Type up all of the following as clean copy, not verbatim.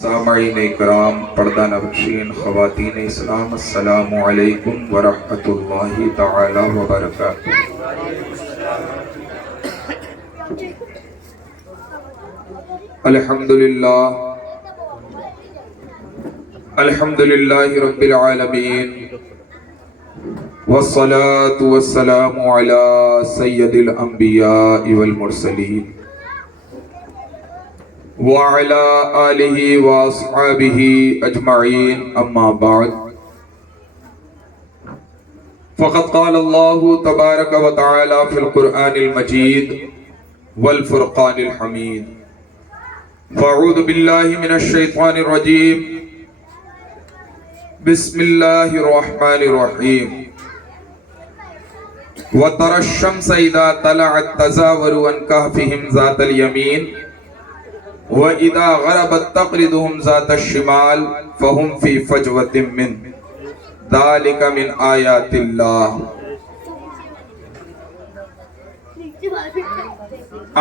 سامعین اکرام، پردہ نبشین، خواتین اسلام، السلام علیکم ورحمۃ اللہ تعالی وبرکاتہ۔ الحمدللہ رب العالمین، والصلاة والسلام علی سید الانبیاء والمرسلین وعلى آلہ واصحابہ اجمعین، اما بعد فقد قال اللہ تبارک و تعالی فی القرآن المجید والفرقان الحمید۔ فاعوذ باللہ من الشیطان الرجیم، بسم اللہ الرحمن الرحیم۔ وَتَرَى الشَّمْسَ إِذَا طَلَعَتْ تَزَاوَرُ عَنْ كَهْفِهِمْ ذَاتَ الْيَمِينِ وَإِذَا غَرَبَتْ تَقْرِضُهُمْ ذَاتَ الشِّمَالِ فَهُمْ فِي فَجْوَةٍ مِّنْهُ ذَلِكَ مِنْ آيَاتِ اللَّهِ۔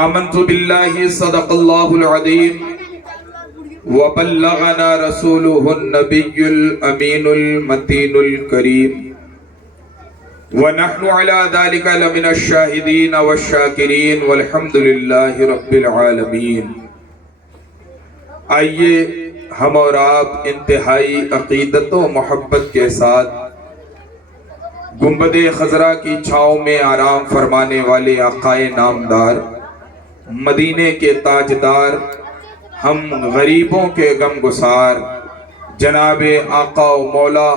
آمنت باللہ صدق اللہ العظیم وبلغنا رسوله النبی الامین المتین الکریم ونحن على ذلك لمن الشاہدین والشاکرین والحمد للہ رب العالمین۔ آئیے ہم اور آپ انتہائی عقیدت و محبت کے ساتھ گنبد خضرا کی چھاؤں میں آرام فرمانے والے آقائے نامدار، مدینے کے تاجدار، ہم غریبوں کے غم گسار جناب آقا و مولا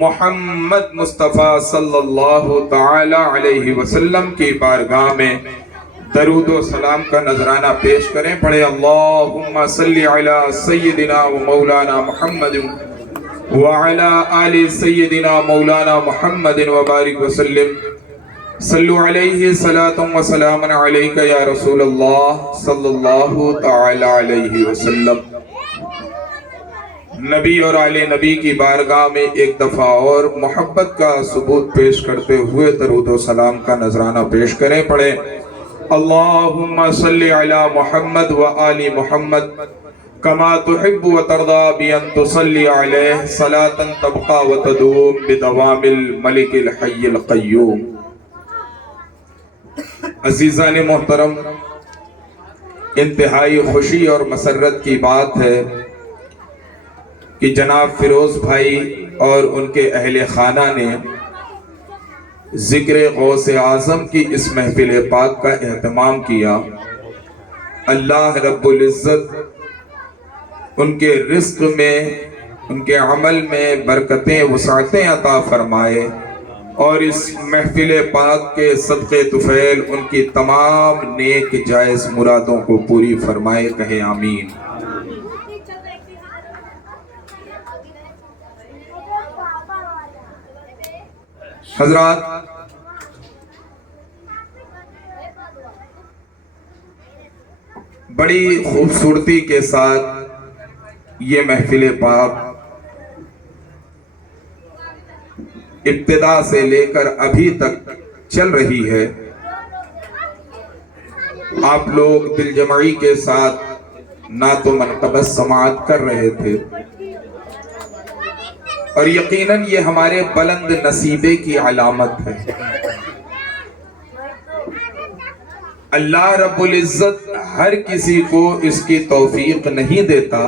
محمد مصطفیٰ صلی اللہ تعالی علیہ وسلم کی بارگاہ میں درود و سلام کا نذرانہ پیش کریں۔ پڑھیں اللہم صلی علی سیدنا و مولانا محمد وعلی آل سیدنا مولانا محمد وبارک وسلم۔ صلو علیہ صلاۃ و سلام علیک یا رسول اللہ صلی اللہ تعالی علیہ وسلم۔ نبی اور آل نبی کی بارگاہ میں ایک دفعہ اور محبت کا ثبوت پیش کرتے ہوئے درود و سلام کا نذرانہ پیش کریں۔ پڑھیں اللہم صلی علی محمد و آل محمد کما تحب و ترضا بان تصلی علیہ صلاۃ تبقى و تدوم بدوام الملک الحی القیوم۔ عزیزان محترم، انتہائی خوشی اور مسرت کی بات ہے کہ جناب فیروز بھائی اور ان کے اہل خانہ نے ذکر غوث اعظم کی اس محفل پاک کا اہتمام کیا۔ اللہ رب العزت ان کے رزق میں، ان کے عمل میں برکتیں وسعتیں عطا فرمائے، اور اس محفل پاک کے صدقے طفیل ان کی تمام نیک جائز مرادوں کو پوری فرمائے، کہیں آمین۔ حضرات، بڑی خوبصورتی کے ساتھ یہ محفل پاک ابتدا سے لے کر ابھی تک چل رہی ہے۔ آپ لوگ دل جمعی کے ساتھ نعت و منقبت سماعت کر رہے تھے، اور یقیناً یہ ہمارے بلند نصیبے کی علامت ہے۔ اللہ رب العزت ہر کسی کو اس کی توفیق نہیں دیتا،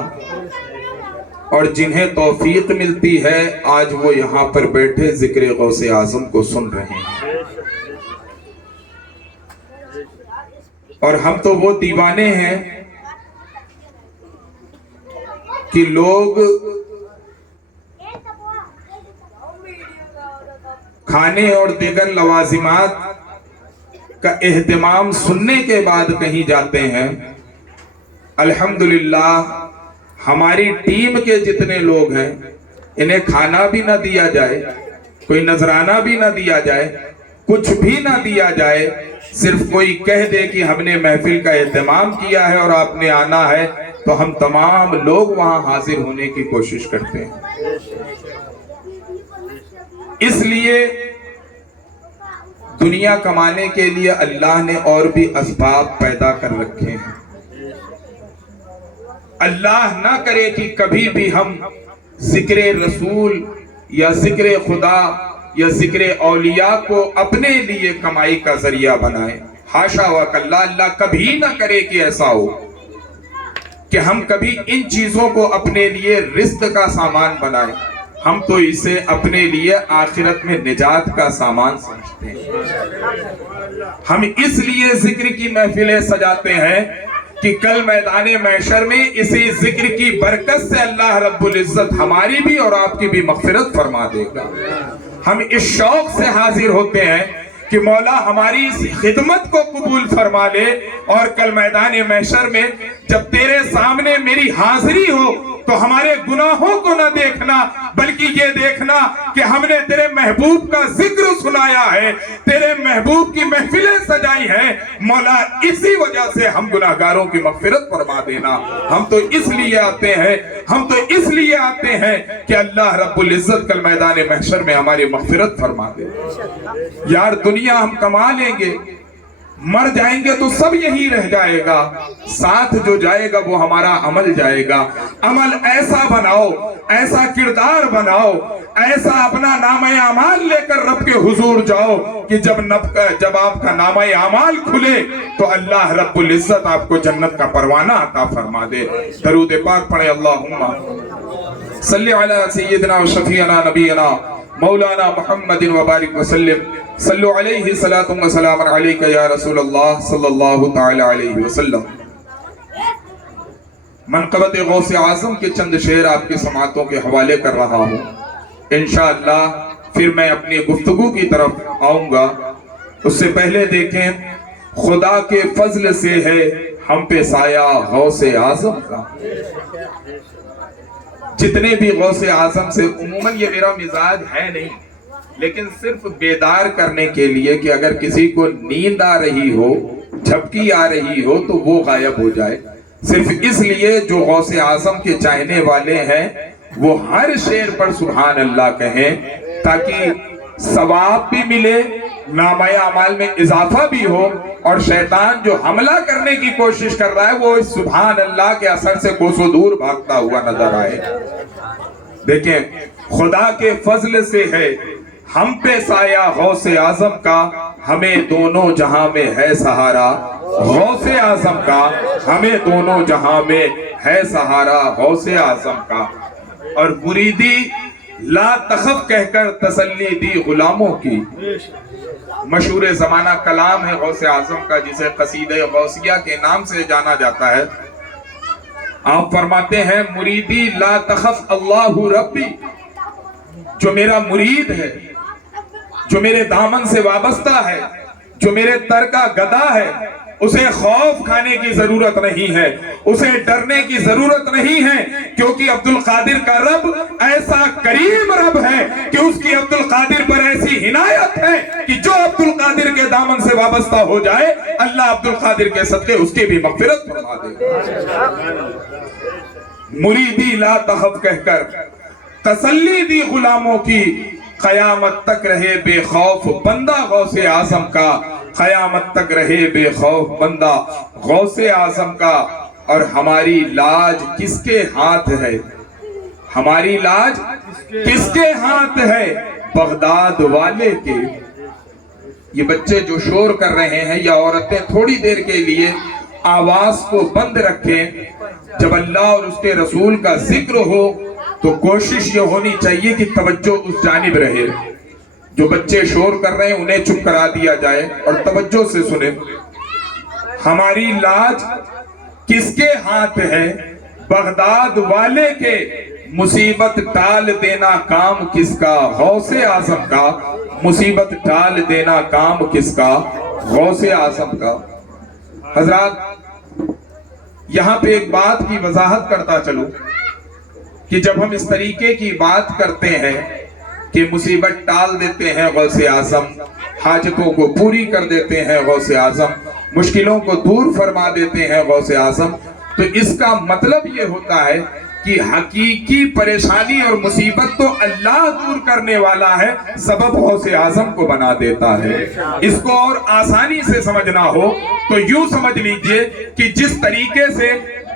اور جنہیں توفیق ملتی ہے آج وہ یہاں پر بیٹھے ذکر غوث اعظم کو سن رہے ہیں۔ اور ہم تو وہ دیوانے ہیں کہ لوگ کھانے اور دیگر لوازمات کا اہتمام سننے کے بعد کہیں جاتے ہیں۔ الحمدللہ ہماری ٹیم کے جتنے لوگ ہیں انہیں کھانا بھی نہ دیا جائے، کوئی نذرانہ بھی نہ دیا جائے، کچھ بھی نہ دیا جائے، صرف کوئی کہہ دے کہ ہم نے محفل کا اہتمام کیا ہے اور آپ نے آنا ہے، تو ہم تمام لوگ وہاں حاضر ہونے کی کوشش کرتے ہیں۔ اس لیے دنیا کمانے کے لیے اللہ نے اور بھی اسباب پیدا کر رکھے ہیں۔ اللہ نہ کرے کہ کبھی بھی ہم ذکر رسول یا ذکر خدا یا ذکر اولیاء کو اپنے لیے کمائی کا ذریعہ بنائیں. حاشا وکلا، اللہ کبھی نہ کرے کہ ایسا ہو کہ ہم کبھی ان چیزوں کو اپنے لیے رزق کا سامان بنائیں. ہم تو اسے اپنے لیے آخرت میں نجات کا سامان سمجھتے ہیں. ہم اس لیے ذکر کی محفلیں سجاتے ہیں کہ کل میدان محشر میں اسی ذکر کی برکت سے اللہ رب العزت ہماری بھی اور آپ کی بھی مغفرت فرما دے گا. ہم اس شوق سے حاضر ہوتے ہیں کہ مولا ہماری اس خدمت کو قبول فرما لے، اور کل میدان محشر میں جب تیرے سامنے میری حاضری ہو تو ہمارے گناہوں کو نہ دیکھنا بلکہ یہ دیکھنا کہ ہم نے تیرے محبوب کا ذکر سنایا ہے، تیرے محبوب کی محفلیں سجائی ہیں. مولا اسی وجہ سے ہم گناہگاروں کی مغفرت فرما دینا. ہم تو اس لیے آتے ہیں کہ اللہ رب العزت کل میدان محشر میں ہماری مغفرت فرما دے. یار دنیا ہم کما لیں گے، مر جائیں گے تو سب یہی رہ جائے گا، ساتھ جو جائے گا وہ ہمارا عمل جائے گا. عمل ایسا بناؤ، ایسا کردار بناؤ، ایسا اپنا نامہ اعمال لے کر رب کے حضور جاؤ کہ جب آپ کا نامہ اعمال کھلے تو اللہ رب العزت آپ کو جنت کا پروانہ عطا فرما دے. درود پاک پڑھیں. اللہم صلی علی سیدنا و شفیعنا نبینا مولانا محمد وبارک وسلم. صلو علیہ صلاۃ و سلام علیک یا رسول اللہ صلی اللہ تعالی علیہ وسلم. منقبت غوث اعظم کے چند شعر آپ کی سماعتوں کے حوالے کر رہا ہوں. انشاءاللہ پھر میں اپنی گفتگو کی طرف آؤں گا. اس سے پہلے دیکھیں، خدا کے فضل سے ہے ہم پہ سایہ غوث اعظم کا. جتنے بھی غوث اعظم سے عموماً یہ میرا مزاج ہے نہیں، لیکن صرف بیدار کرنے کے لیے کہ اگر کسی کو نیند آ رہی ہو، جھپکی آ رہی ہو تو وہ غائب ہو جائے. صرف اس لیے جو غوث اعظم کے چاہنے والے ہیں وہ ہر شعر پر سبحان اللہ کہیں تاکہ ثواب بھی ملے، نامہ اعمال میں اضافہ بھی ہو، اور شیطان جو حملہ کرنے کی کوشش کر رہا ہے وہ اس سبحان اللہ کے اثر سے کوسوں دور بھاگتا ہوا نظر آئے. دیکھیں، خدا کے فضل سے ہے ہم پہ سایہ غوث اعظم کا، ہمیں دونوں جہاں میں ہے سہارا. غوث اعظم کا ہمیں دونوں جہاں میں ہے سہارا، غوث اعظم کا. اور مریدی لا تخف کہہ کر تسلی دی غلاموں کی. مشہور زمانہ کلام ہے غوث اعظم کا جسے قصیدہ غوثیہ کے نام سے جانا جاتا ہے. آپ فرماتے ہیں مریدی لا تخف اللہ ربی، جو میرا مرید ہے، جو میرے دامن سے وابستہ ہے، جو میرے در کا گدا ہے، اسے خوف کھانے کی ضرورت نہیں ہے، اسے ڈرنے کی ضرورت نہیں ہے، کیونکہ عبد القادر کا رب ایسا کریم رب ہے کہ اس کی عبد القادر پر ایسی عنایت ہے کہ جو عبد القادر کے دامن سے وابستہ ہو جائے اللہ عبد القادر کے صدقے اس کی بھی مغفرت فرما دے. مریدی لا تخف کہہ کر تسلی دی غلاموں کی، قیامت تک رہے بے خوف بندہ غوث اعظم کا. قیامت تک رہے بے خوف بندہ غوث اعظم کا. اور ہماری لاج کس کے ہاتھ ہے؟ ہماری لاج کس کے ہاتھ ہے؟ بغداد والے کے. یہ بچے جو شور کر رہے ہیں یا عورتیں تھوڑی دیر کے لیے آواز کو بند رکھیں. جب اللہ اور اس کے رسول کا ذکر ہو تو کوشش یہ ہونی چاہیے کہ توجہ اس جانب رہے. جو بچے شور کر رہے ہیں انہیں چپ کرا دیا جائے اور توجہ سے سنیں. ہماری لاج کس کے ہاتھ ہے؟ بغداد والے کے. مصیبت ٹال دینا کام کس کا؟ غوث اعظم کا. مصیبت ٹال دینا کام کس کا؟ غوث اعظم کا. حضرات یہاں پہ ایک بات کی وضاحت کرتا چلوں کہ جب ہم اس طریقے کی بات کرتے ہیں کہ مصیبت ٹال دیتے ہیں غوث اعظم، حاجتوں کو پوری کر دیتے ہیں غوث اعظم، مشکلوں کو دور فرما دیتے ہیں غوث اعظم، تو اس کا مطلب یہ ہوتا ہے کہ حقیقی پریشانی اور مصیبت تو اللہ دور کرنے والا ہے، سبب غوث اعظم کو بنا دیتا ہے. اس کو اور آسانی سے سمجھنا ہو تو یوں سمجھ لیجئے کہ جس طریقے سے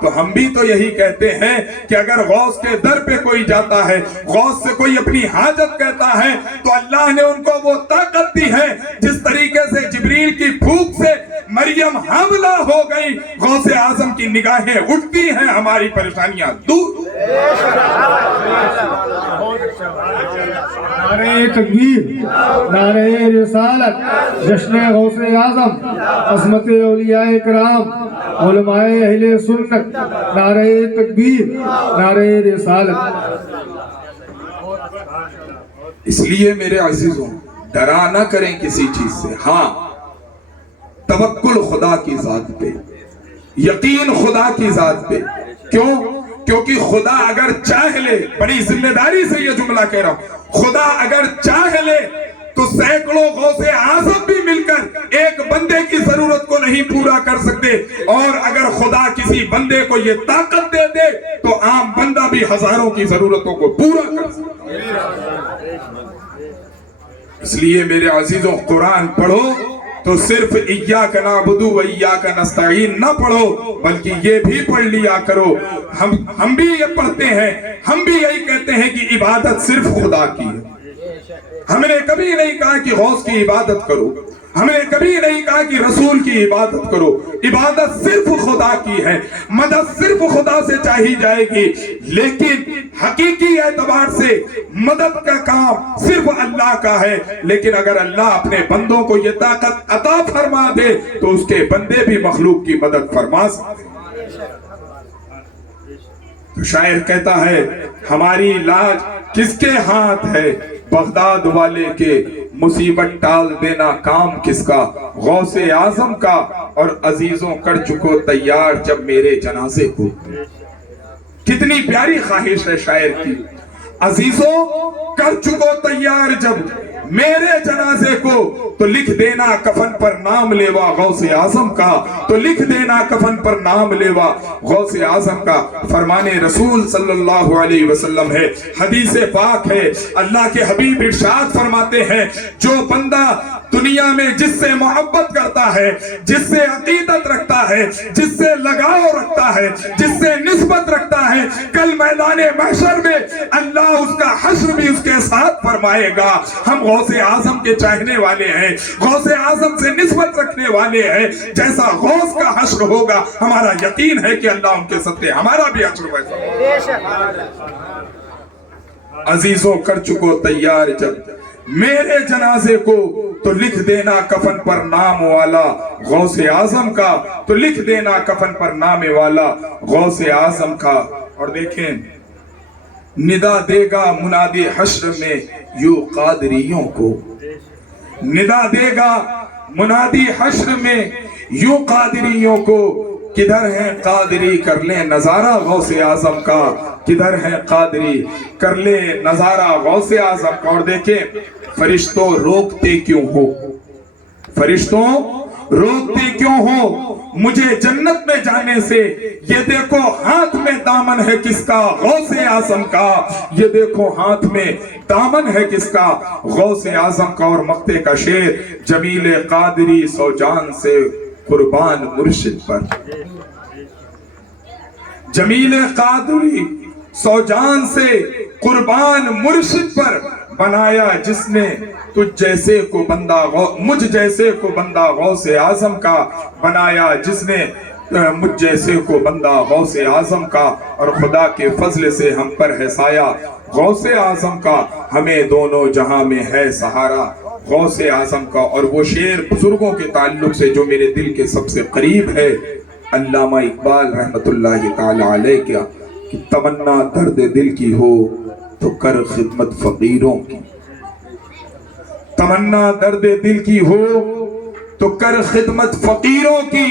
تو ہم بھی تو یہی کہتے ہیں کہ اگر غوث کے در پہ کوئی جاتا ہے, غوث سے کوئی اپنی حاجت کہتا ہے, تو اللہ نے ان کو وہ طاقت دی ہے جس طریقے سے جبریل کی پھونک سے مریم حاملہ ہو گئی, غوث اعظم کی نگاہیں اٹھتی ہیں, ہماری پریشانیاں دور. نعرہ تکبیر, نعرہ رسالت, جشن غوث اعظم, عظمت اولیاء کرام, علماء اہل سنت, نعرہ تکبیر, نعرہ رسالت. اس لیے میرے عزیزوں ڈرا نہ کریں کسی چیز سے, ہاں توکل خدا کی ذات پہ, یقین خدا کی ذات پہ. کیوں؟ کیونکہ خدا اگر چاہ لے, بڑی ذمہ داری سے یہ جملہ کہہ رہا ہوں, خدا اگر چاہ لے تو سینکڑوں غوث اعظم بھی مل کر ایک بندے کی ضرورت کو نہیں پورا کر سکتے, اور اگر خدا کسی بندے کو یہ طاقت دے دے تو عام بندہ بھی ہزاروں کی ضرورتوں کو پورا کر سکتا. اس لیے میرے عزیزوں قرآن پڑھو تو صرف ایاک نعبد و ایاک نستعین نہ پڑھو, بلکہ یہ بھی پڑھ لیا کرو. ہم بھی یہ پڑھتے ہیں, ہم بھی یہی کہتے ہیں کہ عبادت صرف خدا کی ہے. ہم نے کبھی نہیں کہا کہ غوث کی عبادت کرو, ہم نے کبھی نہیں کہا کہ رسول کی عبادت کرو. عبادت صرف خدا کی ہے, مدد صرف خدا سے چاہی جائے گی, لیکن حقیقی اعتبار سے مدد کا کام صرف اللہ کا ہے. لیکن اگر اللہ اپنے بندوں کو یہ طاقت عطا فرما دے تو اس کے بندے بھی مخلوق کی مدد فرما سکتے. تو شاعر کہتا ہے ہماری لاج کس کے ہاتھ ہے, بغداد والے کے مصیبت ٹال دینا کام کس کا, غوث اعظم کا, اور عزیزوں کر چکو تیار جب میرے جنازے کو. کتنی پیاری خواہش ہے شاعر کی, عزیزوں کر چکو تیار جب میرے جنازے کو, تو لکھ دینا کفن پر نام لیوا غوث اعظم کا, تو لکھ دینا کفن پر نام لیوا غوث اعظم کا. فرمان رسول صلی اللہ علیہ وسلم ہے, حدیث پاک ہے, اللہ کے حبیب ارشاد فرماتے ہیں جو بندہ دنیا میں جس سے محبت کرتا ہے, جس سے عقیدت رکھتا ہے, جس سے لگاؤ رکھتا ہے, جس سے نسبت رکھتا ہے, کل میدان محشر میں اللہ اس کا حشر بھی اس کے ساتھ فرمائے گا. ہم غوث اعظم کے چاہنے والے ہیں, غوث اعظم سے نسبت رکھنے والے ہیں. جیسا غوث کا حشر ہوگا ہمارا یقین ہے کہ اللہ ان کے صدقے ہمارا بھی حشر ویسا ہوگا. عزیزوں کر چکو تیار جب میرے جنازے کو, تو لکھ دینا کفن پر نام والا غوث اعظم کا, تو لکھ دینا کفن پر نام والا غوث اعظم کا. اور دیکھیں ندا دے گا منادی حشر میں یوں قادریوں کو, ندا دے گا منادی حشر میں یوں قادریوں کو, کدھر ہیں قادری کر لیں نظارہ غوث اعظم کا, کدھر ہیں قادری کر لیں نظارہ غوث اعظم کا. اور دیکھیں فرشتوں روکتے کیوں ہو, فرشتوں روکتے کیوں ہو مجھے جنت میں جانے سے, یہ دیکھو ہاتھ میں دامن ہے کس کا, غوث اعظم کا, یہ دیکھو ہاتھ میں دامن ہے کس کا, غوث اعظم کا. اور مقطع کا شعر جمیل قادری سو جان سے قربان مرشد پر, جمیل قادری سو جان سے قربان مرشد پر, بنایا جس نے تجھ جیسے کو بندہ مجھ جیسے کو بندہ غوث اعظم کا, بنایا جس نے مجھ جیسے کو بندہ غوث اعظم کا. اور خدا کے فضل سے ہم پر ہے سایہ غوث اعظم کا, ہمیں دونوں جہاں میں ہے سہارا غوث اعظم کا. اور وہ شعر بزرگوں کے تعلق سے جو میرے دل کے سب سے قریب ہے, علامہ اقبال رحمت اللہ تعالی علیہ کا, کہ تمنا درد دل کی ہو تو کر خدمت فقیروں کی, تمنا درد دل کی ہو تو کر خدمت فقیروں کی,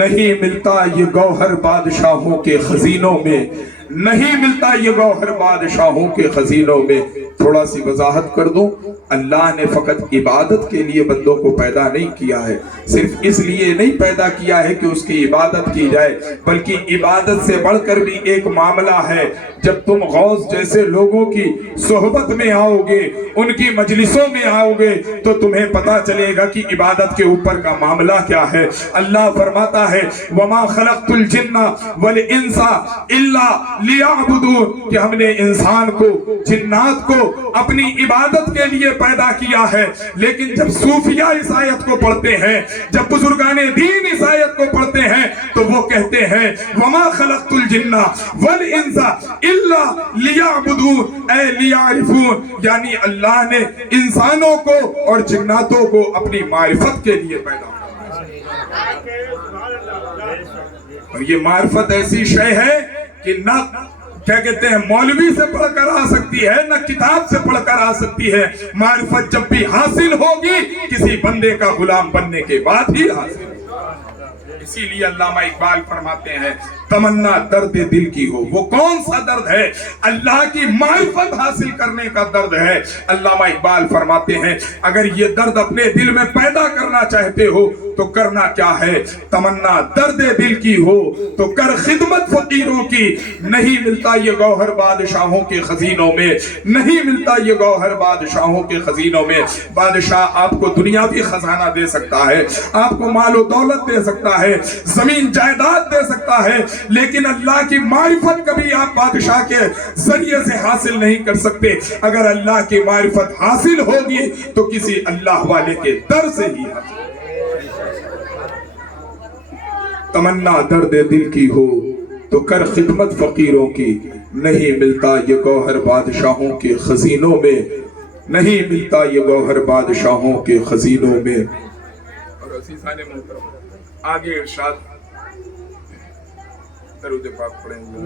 نہیں ملتا یہ گوہر بادشاہوں کے خزینوں میں, نہیں ملتا یہ گوہر بادشاہوں کے خزینوں میں. تھوڑا سی وضاحت کر دوں, اللہ نے فقط عبادت کے لیے بندوں کو پیدا نہیں کیا ہے، صرف اس لیے نہیں پیدا کیا ہے کہ اس کی عبادت کی جائے، بلکہ عبادت سے بڑھ کر بھی ایک معاملہ ہے۔ جب تم غوث جیسے لوگوں کی صحبت میں آؤ گے، ان کی مجلسوں میں آؤ گے، تو تمہیں پتا چلے گا کہ عبادت کے اوپر کا معاملہ کیا ہے۔ اللہ فرماتا ہے وَمَا خَلَقْتُ الْجِنَّ وَالْإِنسَ إِلَّا لِيَعْبُدُونَ، کہ ہم نے انسان کو، جنات کو اپنی عبادت کے لیے پیدا کیا ہے۔ لیکن جب صوفیہ اس آیت کو پڑھتے ہیں، جب بزرگان دین اس آیت کو پڑھتے ہیں، تو وہ کہتے ہیں وَمَا خَلَقْتُ الْجِنَّ وَالْإِنسَ إِلَّا لِيَعْبُدُونَ اے لیعرفون، یعنی اللہ نے انسانوں کو اور جناتوں کو اپنی معرفت کے لیے پیدا کیا۔ اور یہ معرفت ایسی شے ہے کہ نہ کیا کہتے ہیں مولوی سے پڑھ کر آ سکتی ہے، نہ کتاب سے پڑھ کر آ سکتی ہے۔ معرفت جب بھی حاصل ہوگی کسی بندے کا غلام بننے کے بعد ہی حاصل ہوگی۔ اسی لیے علامہ اقبال فرماتے ہیں تمنا درد دل کی ہو، وہ کون سا درد ہے؟ اللہ کی معرفت حاصل کرنے کا درد ہے۔ علامہ اقبال فرماتے ہیں اگر یہ درد اپنے دل میں پیدا کرنا چاہتے ہو تو کرنا کیا ہے؟ تمنا درد دل کی ہو تو کر خدمت فقیروں کی، نہیں ملتا یہ گوہر بادشاہوں کے خزینوں میں، نہیں ملتا یہ گوہر بادشاہوں کے خزینوں میں۔ بادشاہ آپ کو دنیاوی خزانہ دے سکتا ہے، آپ کو مال و دولت دے سکتا ہے، زمین جائیداد دے سکتا ہے، لیکن اللہ کی معرفت کبھی آپ بادشاہ کے ذریعے سے حاصل نہیں کر سکتے۔ اگر اللہ کی معرفت حاصل ہوگی تو کسی اللہ والے کے در سے ہی حاصل۔ تمنا درد دل کی ہو تو کر خدمت فقیروں کی، نہیں ملتا یہ گوہر بادشاہوں کے خزینوں میں، نہیں ملتا یہ گوہر بادشاہوں کے خزینوں میں۔ اور عزیزان محترم آگے ارشاد درود پاک پڑھیں گے۔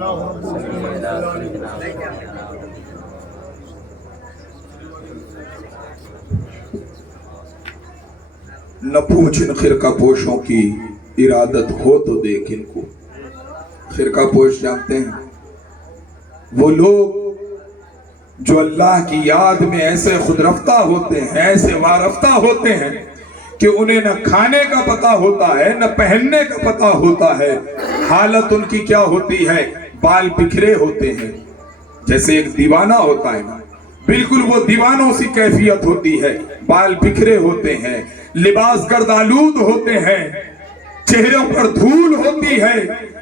نہ پوچھ ان خرقہ پوشوں کی ارادت ہو تو دیکھ ان کو۔ خرقہ پوش جانتے ہیں وہ لوگ جو اللہ کی یاد میں ایسے خود رفتہ ہوتے ہیں، ایسے وارفتہ ہوتے ہیں کہ انہیں نہ کھانے کا پتہ ہوتا ہے نہ پہننے کا پتہ ہوتا ہے۔ حالت ان کی کیا ہوتی ہے؟ بال بکھرے ہوتے ہیں، جیسے ایک دیوانہ ہوتا ہے نا، بالکل وہ دیوانوں سی کیفیت ہوتی ہے۔ بال بکھرے ہوتے ہیں، لباس گردآلود ہوتے ہیں، چہروں پر دھول ہوتی ہے،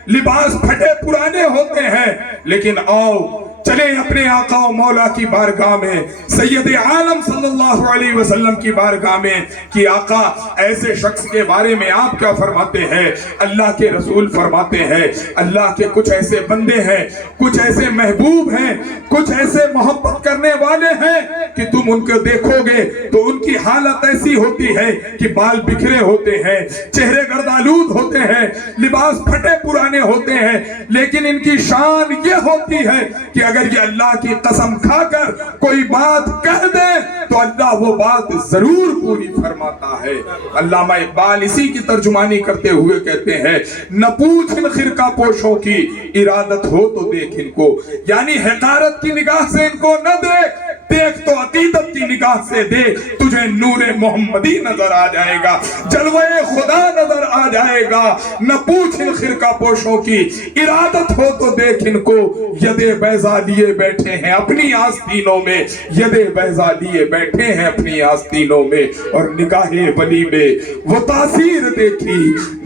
لباس پھٹے پرانے ہوتے ہیں۔ لیکن آؤ چلیں اپنے آقا و مولا کی بارگاہ میں، سید عالم صلی اللہ علیہ وسلم کی بارگاہ میں، کہ آقا ایسے شخص کے بارے میں آپ کیا فرماتے ہیں؟ اللہ کے رسول فرماتے ہیں اللہ کے کچھ ایسے بندے ہیں، کچھ ایسے محبوب ہیں، کچھ ایسے محبت کرنے والے ہیں کہ تم ان کو دیکھو گے تو ان کی حالت ایسی ہوتی ہے کہ بال بکھرے ہوتے ہیں، چہرے گردآلود ہوتے ہیں، لباس پھٹے پرانے ہوتے ہیں، لیکن ان کی شان یہ ہوتی ہے کہ اگر یہ اللہ کی قسم کھا کر کوئی بات کہہ دے تو اللہ وہ بات ضرور پوری فرماتا ہے۔ علامہ اقبال اسی کی ترجمانی کرتے ہوئے کہتے ہیں نہ پوچھ ان خرقہ پوشوں کی ارادت ہو تو دیکھ ان کو، یعنی حقارت کی نگاہ سے ان کو نہ دیکھ، دیکھ تو عقیدت کی نگاہ سے دیکھ، تجھے نور محمدی نظر آ جائے گا، جلوہ خدا نظر آ جائے گا۔ نہ پوچھ ان خرقہ پوشوں کی ارادت ہو تو دیکھ ان کو، یدے بیضا لیے بیٹھے ہیں اپنی آستینوں میں، یدے بیضا لیے بیٹھے ہیں اپنی آستینوں میں، اور نگاہ ولی میں وہ تاثیر دیکھی،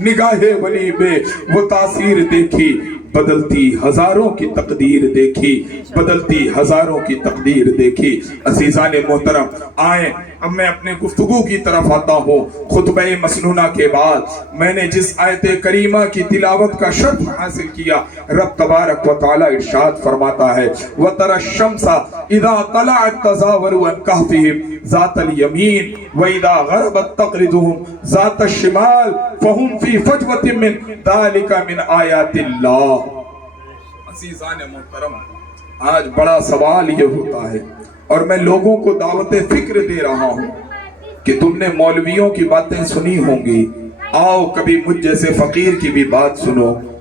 نگاہ ولی میں وہ تاثیر دیکھی، بدلتی ہزاروں کی تقدیر دیکھی، بدلتی ہزاروں کی تقدیر دیکھی۔ عزیزان محترم آئیں اب میں اپنے گفتگو کی طرف آتا ہوں۔ خطبہ مسنونہ کے بعد میں نے جس آیت کریمہ کی تلاوت کا شرف حاصل کیا، رب تبارک و تعالی ارشاد فرماتا ہے وَتَرَى الشَّمْسَ إِذَا طَلَعَتْ تَزَاوَرُ عَنْ كَهْفِهِمْ ذَاتَ الْيَمِينِ وَإِذَا غَرَبَتْ تَقْرِضُهُمْ ذَاتَ الشِّمَالِ فَهُمْ فِي فَجْوَةٍ مِّنْ ذَلِكَ مِنْ آیَاتِ اللَّهِ۔ عزیزان محترم آج بڑا سوال یہ ہوتا ہے، اور میں لوگوں کو دعوت فکر دے رہا ہوں کہ تم نے مولویوں کی باتیں سنی ہوں گی، آؤ کبھی مجھ جیسے فقیر کی بھی بات سنو۔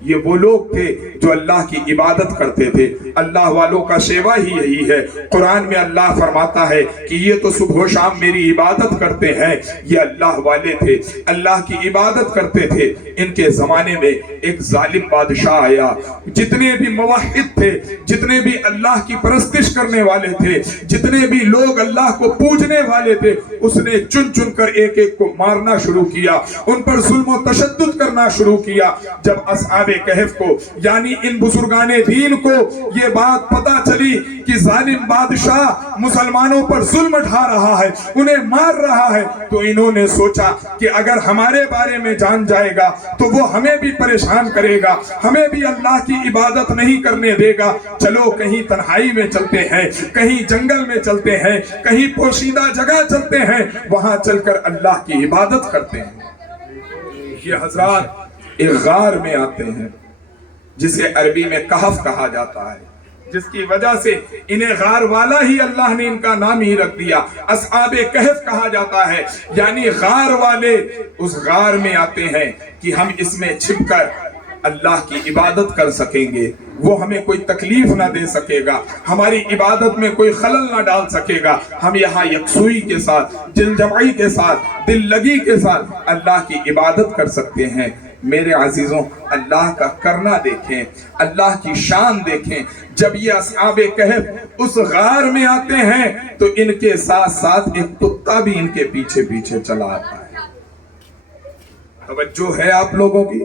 یہ وہ لوگ تھے جو اللہ کی عبادت کرتے تھے. اللہ والوں کا شیوا ہی یہی ہے. قرآن میں اللہ فرماتا ہے کہ یہ تو صبح و شام میری عبادت کرتے ہیں. یہ اللہ والے تھے, اللہ کی عبادت کرتے تھے. ان کے زمانے میں ایک ظالم بادشاہ آیا. جتنے بھی موحد تھے, جتنے بھی اللہ کی پرستش کرنے والے تھے, جتنے بھی لوگ اللہ کو پوجنے والے تھے, اس نے چن چن کر ایک ایک کو مارنا شروع کیا, ان پر ظلم و تشدد کرنا شروع کیا. جب اصحاب کہف کو یعنی ان بزرگان دین کو یہ بات پتا چلی کہ ظالم بادشاہ مسلمانوں پر ظلم ڈھا رہا ہے, انہیں مار رہا ہے, تو انہوں نے سوچا کہ اگر ہمارے بارے میں جان جائے گا تو وہ ہمیں بھی پریشان کرے گا, ہمیں بھی اللہ کی عبادت نہیں کرنے دے گا. چلو کہیں تنہائی میں چلتے ہیں, کہیں جنگل میں چلتے ہیں, کہیں پوشیدہ جگہ چلتے ہیں, وہاں چل کر اللہ کی عبادت کرتے ہیں. یہ حضرات ایک غار میں آتے ہیں جسے عربی میں کہف کہا جاتا ہے, جس کی وجہ سے انہیں غار والا ہی اللہ نے ان کا نام ہی رکھ دیا, اصحاب کہف کہا جاتا ہے. یعنی غار والے اس غار میں آتے ہیں کہ ہم اس میں چھپ کر اللہ کی عبادت کر سکیں گے, وہ ہمیں کوئی تکلیف نہ دے سکے گا, ہماری عبادت میں کوئی خلل نہ ڈال سکے گا. ہم یہاں یکسوئی کے ساتھ, دل جمعی کے ساتھ, دل لگی کے ساتھ اللہ کی عبادت کر سکتے ہیں. میرے عزیزوں, اللہ کا کرنا دیکھیں, اللہ کی شان دیکھیں. جب یہ اصحاب کہف اس غار میں آتے ہیں تو ان کے ساتھ ساتھ ایک کتا بھی ان کے پیچھے پیچھے چلا آتا ہے. توجہ ہے آپ لوگوں کی؟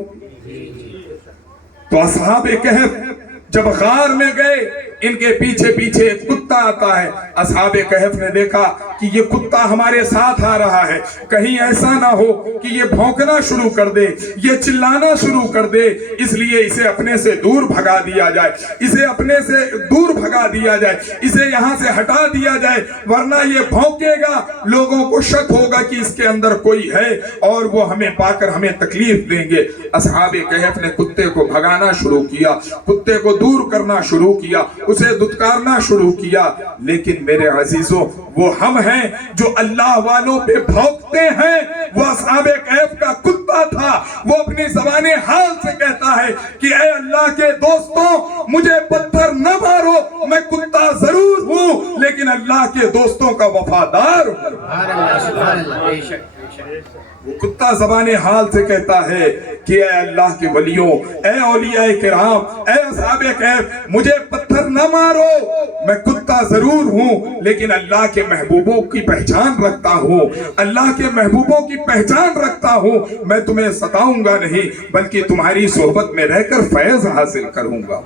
تو اصحاب کہف جب غار میں گئے, ان کے پیچھے پیچھے ایک کتا آتا ہے. اصحاب کہف نے دیکھا کہ یہ کتا ہمارے ساتھ آ رہا ہے, کہیں ایسا نہ ہو کہ یہ بھونکنا شروع کر دے, یہ چلانا شروع کر دے, اس لیے اسے اپنے سے دور بھگا دیا جائے, اسے اپنے سے دور بھگا دیا جائے, اسے یہاں سے ہٹا دیا جائے, ورنہ یہ بھونکے گا, لوگوں کو شک ہوگا کہ اس کے اندر کوئی ہے اور وہ ہمیں پا کر ہمیں تکلیف دیں گے. اصحاب کہف نے کتے کو بھگانا شروع کیا, کتے کو دور کرنا شروع کیا, اسے دھتکارنا شروع کیا. لیکن میرے عزیزوں, وہ ہم ہیں جو اللہ والوں پہ بھونکتے ہیں. وہ اصحاب کہف کا کتا تھا, وہ اپنی زبان حال سے کہتا ہے کہ اے اللہ کے دوستوں, مجھے پتھر نہ مارو, میں کتا ضرور ہوں لیکن اللہ کے دوستوں کا وفادار ہوں. وہ کتا زبان حال سے کہتا ہے کہ اے اللہ کے ولیوں, اے اولیاء کرام, اے اصحاب کہف, مجھے پتھر نہ مارو, میں کتا ضرور ہوں لیکن اللہ کے محبوبوں کی پہچان رکھتا ہوں, اللہ کے محبوبوں کی پہچان رکھتا ہوں. میں تمہیں ستاؤں گا نہیں بلکہ تمہاری صحبت میں رہ کر فیض حاصل کروں گا.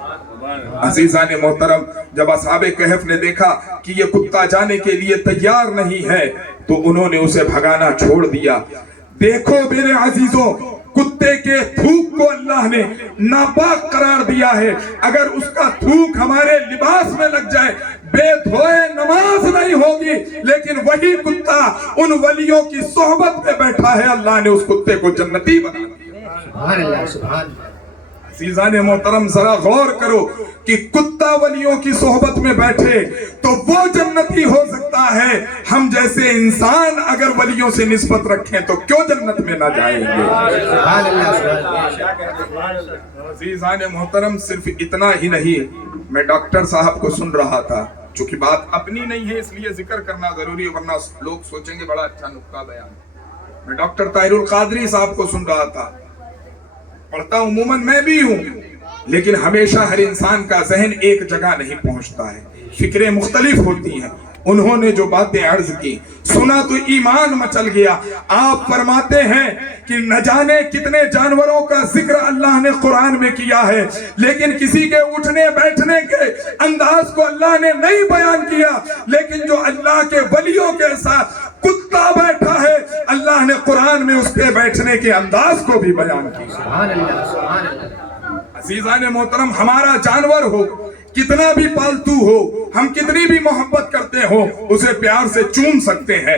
عزیزان محترم, جب اصحاب کہف نے دیکھا کہ یہ کتا جانے کے لیے تیار نہیں ہے تو انہوں نے اسے بھگانا چھوڑ دیا. دیکھو میرے عزیزوں, کتے کے تھوک کو اللہ نے ناپاک قرار دیا ہے. اگر اس کا تھوک ہمارے لباس میں لگ جائے, بے دھوئے نماز نہیں ہوگی. لیکن وہی کتا ان ولیوں کی صحبت میں بیٹھا ہے, اللہ نے اس کتے کو جنتی بنا دیا. سبحان اللہ, سبحان اللہ. عزیزان محترم, ذرا غور کرو کہ کتا ولیوں کی صحبت میں بیٹھے تو وہ جنتی ہو سکتا ہے, ہم جیسے انسان اگر ولیوں سے نسبت رکھیں تو کیوں جنت میں نہ جائیں گے. عزیزان محترم, صرف اتنا ہی نہیں, میں ڈاکٹر صاحب کو سن رہا تھا, چونکہ بات اپنی نہیں ہے اس لیے ذکر کرنا ضروری ہے ورنہ لوگ سوچیں گے بڑا اچھا نکتہ بیان. میں ڈاکٹر طاہر القادری صاحب کو سن رہا تھا. پڑھتا عموماً میں بھی ہوں, لیکن ہمیشہ ہر انسان کا ذہن ایک جگہ نہیں پہنچتا ہے, فکریں مختلف ہوتی ہیں. انہوں نے جو باتیں عرض کی سنا تو ایمان مچل گیا. آپ فرماتے ہیں کہ نہ جانے کتنے جانوروں کا ذکر اللہ نے قرآن میں کیا ہے, لیکن کسی کے اٹھنے بیٹھنے کے انداز کو اللہ نے نہیں بیان کیا. لیکن جو اللہ کے ولیوں کے ساتھ کتا بیٹھا ہے, اللہ نے قرآن میں اس کے بیٹھنے کے انداز کو بھی بیان کیا. سبحان اللہ, سبحان اللہ. عزیزان محترم, ہمارا جانور ہو, کتنا بھی پالتو ہو, ہم کتنی بھی محبت کرتے ہو, اسے پیار سے چوم سکتے ہیں.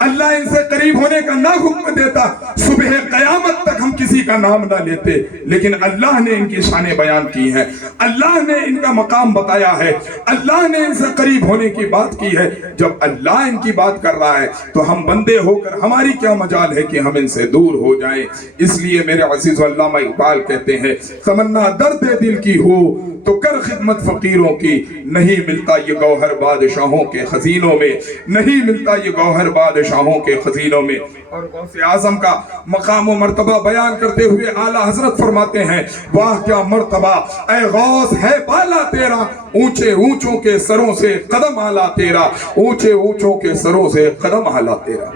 اللہ ان سے قریب ہونے کا نہ حکم دیتا صبح قیامت تک ہم کسی کا نام نہ لیتے، لیکن اللہ نے ان کی شانیں بیان کی ہیں، اللہ نے ان کا مقام بتایا ہے، اللہ نے ان سے قریب ہونے کی بات کی ہے۔ جب اللہ ان کی بات کر رہا ہے تو ہم بندے ہو کر ہماری کیا مجال ہے کہ ہم ان سے دور ہو جائیں۔ اس لیے میرے عزیز علامہ اقبال کہتے ہیں تمنا درد دل کی ہو تو کر خدمت فقیروں کی، نہیں ملتا یہ گوہر بادشاہوں کے خزینوں میں، نہیں ملتا یہ گوہر بادشاہوں کے خزینوں میں۔ اور غوث اعظم کا مقام و مرتبہ بیان کرتے ہوئے اعلیٰ حضرت فرماتے ہیں واہ کیا مرتبہ اے غوث ہے بالا تیرا، اونچے اونچوں کے سروں سے قدم اعلیٰ تیرا، اونچے اونچوں کے سروں سے قدم اعلیٰ تیرا۔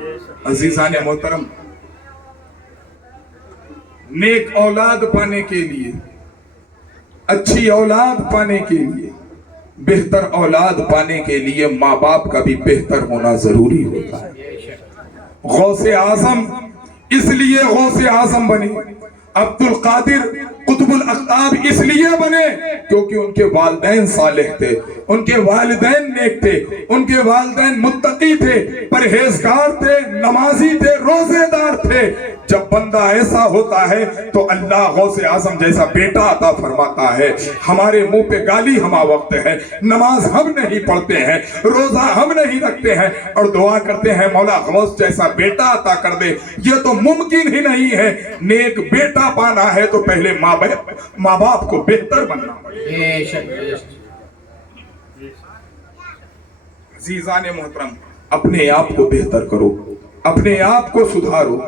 عزیزان محترم، نیک اولاد پانے کے لیے، اچھی اولاد پانے کے لیے، بہتر اولاد پانے کے لیے ماں باپ کا بھی بہتر ہونا ضروری ہوتا ہے۔ غوث اعظم اس لیے غوث اعظم بنے، عبد القادر قطب الاقطاب اس لیے بنے کیونکہ ان کے والدین صالح تھے، ان کے والدین نیک تھے، ان کے والدین متقی تھے، پرہیزگار تھے، نمازی تھے، روزے دار تھے۔ جب بندہ ایسا ہوتا ہے تو اللہ غوث اعظم جیسا بیٹا عطا فرماتا ہے۔ ہمارے منہ پہ گالی ہما وقت ہے، نماز ہم نہیں پڑھتے ہیں، روزہ ہم نہیں رکھتے ہیں اور دعا کرتے ہیں مولا غوث جیسا بیٹا عطا کر دے، یہ تو ممکن ہی نہیں ہے۔ نیک بیٹا پانا ہے تو پہلے ماں باپ کو بہتر بننا پڑے۔ عزیزان محترم، اپنے آپ کو بہتر کرو، اپنے آپ کو سدھارو،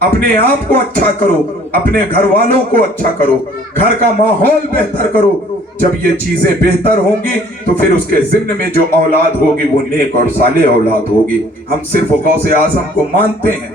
اپنے آپ کو اچھا کرو، اپنے گھر والوں کو اچھا کرو، گھر کا ماحول بہتر کرو۔ جب یہ چیزیں بہتر ہوں گی تو پھر اس کے ضمن میں جو اولاد ہوگی وہ نیک اور صالح اولاد ہوگی۔ ہم صرف غوث اعظم کو مانتے ہیں،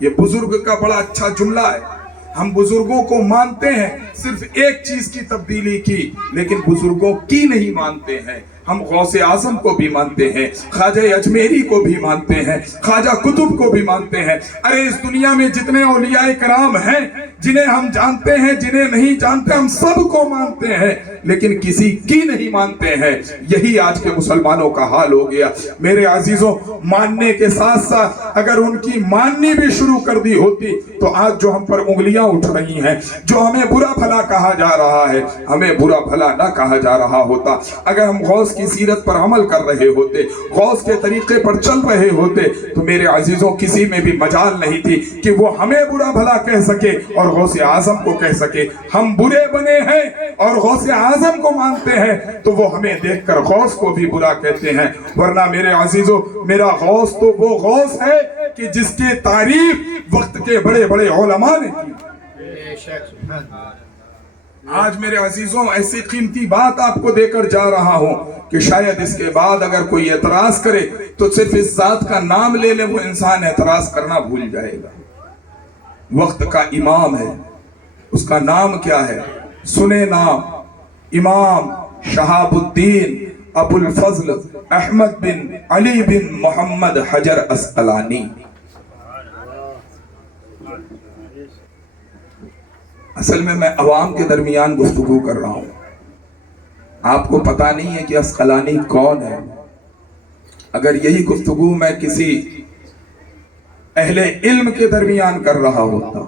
یہ بزرگ کا بڑا اچھا جملہ ہے، ہم بزرگوں کو مانتے ہیں، صرف ایک چیز کی تبدیلی کی، لیکن بزرگوں کی نہیں مانتے ہیں۔ ہم غوث اعظم کو بھی مانتے ہیں، خواجہ اجمیری کو بھی مانتے ہیں، خواجہ قطب کو بھی مانتے ہیں۔ ارے اس دنیا میں جتنے اولیاء کرام ہیں، جنہیں ہم جانتے ہیں، جنہیں نہیں جانتے، ہم سب کو مانتے ہیں، لیکن کسی کی نہیں مانتے ہیں۔ یہی آج کے مسلمانوں کا حال ہو گیا۔ میرے عزیزوں، ماننے کے ساتھ ساتھ اگر ان کی ماننی بھی شروع کر دی ہوتی تو آج جو ہم پر انگلیاں اٹھ رہی ہیں، جو ہمیں برا بھلا کہا جا رہا ہے، ہمیں برا بھلا نہ کہا جا رہا ہوتا۔ اگر ہم غوث کی سیرت پر عمل کر رہے ہوتے، غوث کے طریقے پر چل رہے ہوتے تو میرے عزیزوں کسی میں بھی مجال نہیں تھی کہ وہ ہمیں برا بھلا کہہ سکے اور غوث اعظم کو کہہ سکے۔ ہم برے بنے ہیں اور غوث اعظم کو مانتے ہیں تو وہ ہمیں دیکھ کر غوث کو بھی برا کہتے ہیں۔ ورنہ میرے عزیزوں، میرا غوث تو وہ غوث ہے کہ جس کی تعریف وقت کے بڑے بڑے علماء نے کی۔ آج میرے عزیزوں ایسی قیمتی بات آپ کو دے کر جا رہا ہوں کہ شاید اس کے بعد اگر کوئی اعتراض کرے تو صرف اس ذات کا نام لے لے وہ انسان اعتراض کرنا بھول جائے گا۔ وقت کا امام ہے، اس کا نام کیا ہے؟ سنے نام، امام شہاب الدین ابو الفضل احمد بن علی بن محمد حجر عسقلانی۔ اصل میں عوام کے درمیان گفتگو کر رہا ہوں، آپ کو پتا نہیں ہے کہ عسقلانی کون ہے۔ اگر یہی گفتگو میں کسی اہل علم کے درمیان کر رہا ہوتا،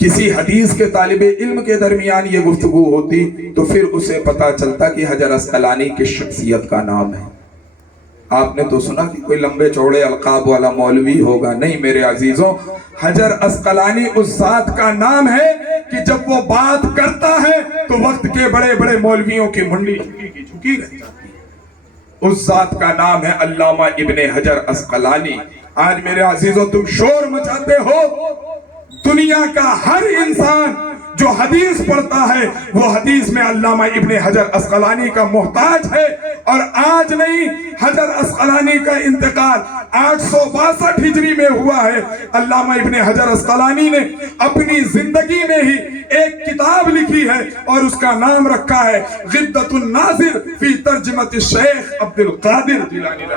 کسی حدیث کے طالب علم کے درمیان یہ گفتگو ہوتی تو پھر اسے پتا چلتا کہ حجر عسقلانی کس شخصیت کا نام ہے۔ آپ نے تو سنا کہ کوئی لمبے چوڑے القاب والا مولوی ہوگا، نہیں میرے عزیزوں، حجر عسقلانی اس ذات کا نام ہے کہ جب وہ بات کرتا ہے تو وقت کے بڑے بڑے مولویوں کی منڈی جھکی کی جھکی رہ جاتی ہے۔ اس ذات کا نام ہے علامہ ابن حجر عسقلانی۔ آج میرے عزیزوں تم شور مچاتے ہو، دنیا کا ہر انسان جو حدیث پڑھتا ہے وہ حدیث میں علامہ ابن حجر عسقلانی کا محتاج ہے۔ اور آج نہیں، حجر عسقلانی کا انتقال 862 ہجری میں ہوا ہے۔ علامہ ابن حجر عسقلانی نے اپنی زندگی میں ہی ایک کتاب لکھی ہے اور اس کا نام رکھا ہے غدۃ الناظر فی ترجمۃ الشیخ عبد القادر جیلانی۔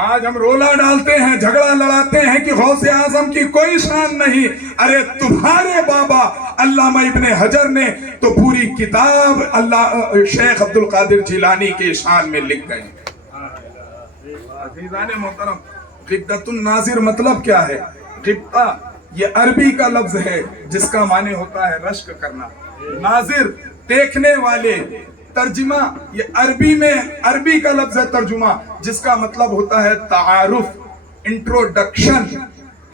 آج ہم رولا ڈالتے ہیں، جھگڑا لڑاتے ہیں کہ غوث اعظم کی کوئی شان نہیں۔ ارے تمہارے بابا علامہ ابن حجر نے تو پوری کتاب شیخ عبد القادر جیلانی کے شان میں لکھ گئے۔ عزیزان محترم، غبطۃ الناظر مطلب کیا ہے؟ غبطہ یہ عربی کا لفظ ہے جس کا معنی ہوتا ہے رشک کرنا، ناظر دیکھنے والے، ترجمہ یہ عربی کا لفظ ہے ترجمہ جس کا مطلب ہوتا ہے تعارف، انٹروڈکشن۔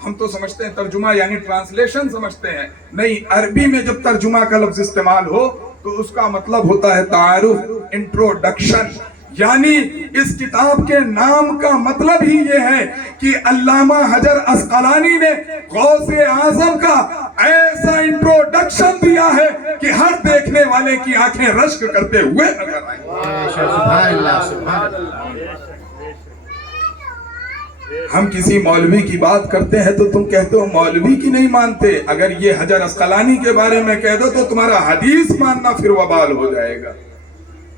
ہم تو سمجھتے ہیں ترجمہ یعنی ٹرانسلیشن سمجھتے ہیں، نہیں، عربی میں جب ترجمہ کا لفظ استعمال ہو تو اس کا مطلب ہوتا ہے تعارف، انٹروڈکشن۔ یعنی اس کتاب کے نام کا مطلب ہی یہ ہے کہ علامہ حجر عسقلانی نے غوث اعظم کا ایسا انٹروڈکشن دیا ہے کہ ہر دیکھنے والے کی آنکھیں رشک کرتے ہوئے نظر آئیں۔ سبحان اللہ، سبحان اللہ۔ ہم کسی مولوی کی بات کرتے ہیں تو تم کہتے ہو مولوی کی نہیں مانتے، اگر یہ حجر عسقلانی کے بارے میں کہہ دو تو تمہارا حدیث ماننا پھر وبال ہو جائے گا،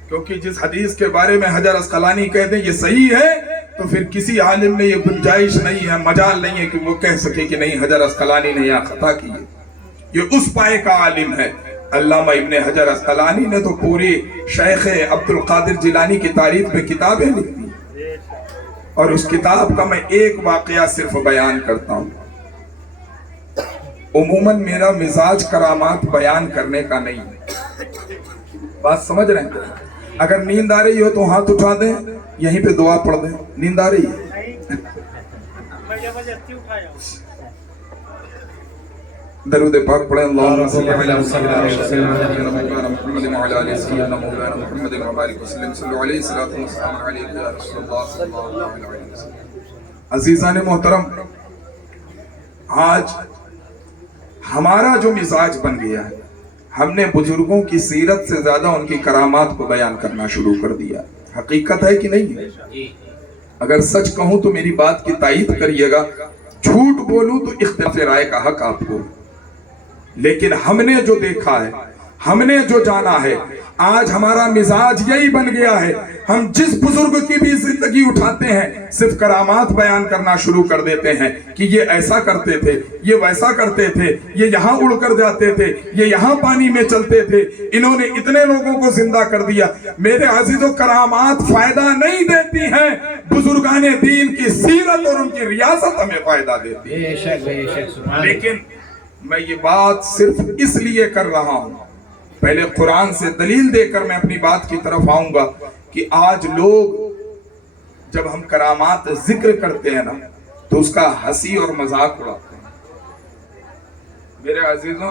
کیونکہ جس حدیث کے بارے میں حجر عسقلانی کہہ دیں یہ صحیح ہے تو پھر کسی عالم میں یہ گنجائش نہیں ہے، مجال نہیں ہے کہ وہ کہہ سکے کہ نہیں حجر عسقلانی نے یہاں خطا کی ہے۔ یہ اس پائے کا عالم ہے۔ علامہ ابن حجر عسقلانی نے تو پوری شیخ عبد القادر جیلانی کی تعریف میں کتابیں لکھی، اور اس کتاب کا میں ایک واقعہ صرف بیان کرتا ہوں۔ عموماً میرا مزاج کرامات بیان کرنے کا نہیں ہے، بات سمجھ رہے ہیں؟ اگر نیند آ رہی ہو تو ہاتھ اٹھا دیں، یہیں پہ دعا پڑھ دیں۔ نیند آ رہی ہے؟ درود پاک پڑھیں، اللہم صلی علی سیدنا محمد وعلی آل سیدنا مولانا محمد وبارک وسلم، صلی علیہ الصلوۃ والسلام علیک یا رسول اللہ صلی اللہ علیہ وسلم۔ عزیزان محترم، آج ہمارا جو مزاج بن گیا ہے، ہم نے بزرگوں کی سیرت سے زیادہ ان کی کرامات کو بیان کرنا شروع کر دیا۔ حقیقت ہے کہ نہیں ہے؟ اگر سچ کہوں تو میری بات کی تائید کریے گا، جھوٹ بولوں تو اختلاف رائے کا حق آپ کو، لیکن ہم نے جو دیکھا ہے، ہم نے جو جانا ہے، آج ہمارا مزاج یہی بن گیا ہے، ہم جس بزرگ کی بھی زندگی اٹھاتے ہیں صرف کرامات بیان کرنا شروع کر دیتے ہیں کہ یہ ایسا کرتے تھے، یہ ویسا کرتے تھے، یہ یہاں اڑ کر جاتے تھے، یہ یہاں پانی میں چلتے تھے، انہوں نے اتنے لوگوں کو زندہ کر دیا۔ میرے عزیزو، کرامات فائدہ نہیں دیتی ہیں، بزرگان دین کی سیرت اور ان کی ریاست ہمیں فائدہ دیتی ہے۔ بے شک، بے شک، سبحان اللہ۔ لیکن میں یہ بات صرف اس لیے کر رہا ہوں، پہلے قرآن سے دلیل دے کر میں اپنی بات کی طرف آؤں گا کہ آج لوگ جب ہم کرامات ذکر کرتے ہیں نا تو اس کا ہنسی اور مذاق اڑاتے ہیں۔ میرے عزیزوں،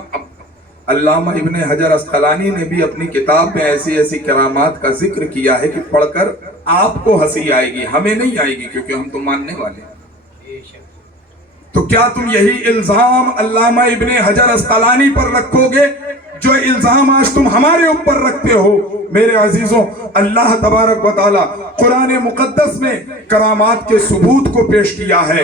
علامہ ابن حجر عسقلانی نے بھی اپنی کتاب میں ایسی ایسی کرامات کا ذکر کیا ہے کہ پڑھ کر آپ کو ہنسی آئے گی، ہمیں نہیں آئے گی، کیونکہ ہم تو ماننے والے ہیں۔ تو کیا تم یہی الزام علامہ ابن حجر عسقلانی پر رکھو گے جو الزام آج تم ہمارے اوپر رکھتے ہو؟ میرے عزیزوں، اللہ تبارک و تعالی قرآن مقدس میں کرامات کے ثبوت کو پیش کیا ہے۔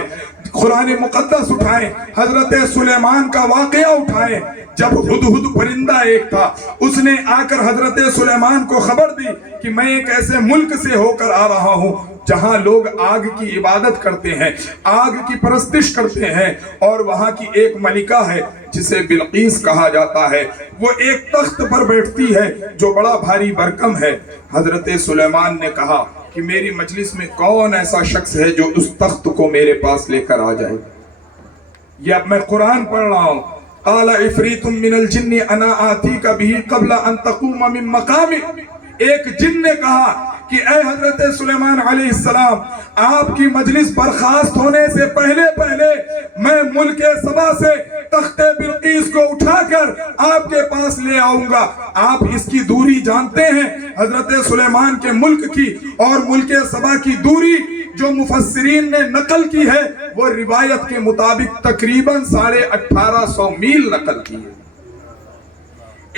قرآن مقدس اٹھائیں، حضرت سلیمان کا واقعہ اٹھائیں، جب ہدہد پرندہ ایک تھا، اس نے آ کر حضرت سلیمان کو خبر دی کہ میں ایک ایسے ملک سے ہو کر آ رہا ہوں جہاں لوگ آگ کی عبادت کرتے ہیں، آگ کی پرستش کرتے ہیں، اور وہاں کی ایک ملکہ ہے جسے بلقیس کہا جاتا ہے، وہ ایک تخت پر بیٹھتی ہے جو بڑا بھاری برکم ہے۔ حضرت سلیمان نے کہا کہ میری مجلس میں کون ایسا شخص ہے جو اس تخت کو میرے پاس لے کر آ جائے؟ یہ اب میں قرآن پڑھ رہا ہوں۔ قال عفریت من الجن انا آتیک بہ قبل ان تقوم من مقامک۔ ایک جن نے کہا کہ اے حضرت سلیمان علیہ السلام، آپ کی مجلس برخاست ہونے سے پہلے میں ملک سبا سے تخت بلقیس کو اٹھا کر آپ کے پاس لے آؤں گا۔ آپ اس کی دوری جانتے ہیں؟ حضرت سلیمان کے ملک کی اور ملک سبا کی دوری جو مفسرین نے نقل کی ہے وہ روایت کے مطابق تقریباً 1850 میل نقل کی ہے۔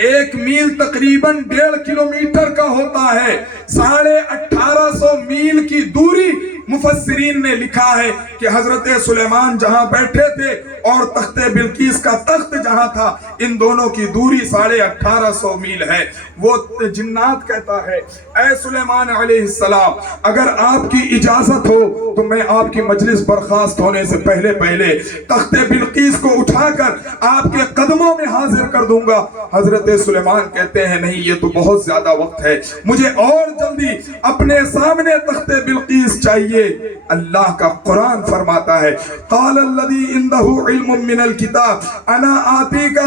1 میل تقریباً 1.5 کلومیٹر کا ہوتا ہے۔ 1850 میل کی دوری مفسرین نے لکھا ہے کہ حضرت سلیمان جہاں بیٹھے تھے اور تخت بلقیس کا تخت جہاں تھا، ان دونوں کی دوری 1850 میل ہے۔ وہ جنات کہتا ہے، اے سلیمان علیہ السلام، اگر آپ کی اجازت ہو تو میں آپ کی مجلس برخاست ہونے سے پہلے تخت بلقیس کو اٹھا کر آپ کے قدموں میں حاضر کر دوں گا۔ حضرت سلیمان کہتے ہیں نہیں، یہ تو بہت زیادہ وقت ہے، مجھے اور جلدی اپنے سامنے تخت بلقیس چاہیے۔ اللہ کا قرآن فرماتا ہے قال الذی عندہ علم من الکتاب انا آتیک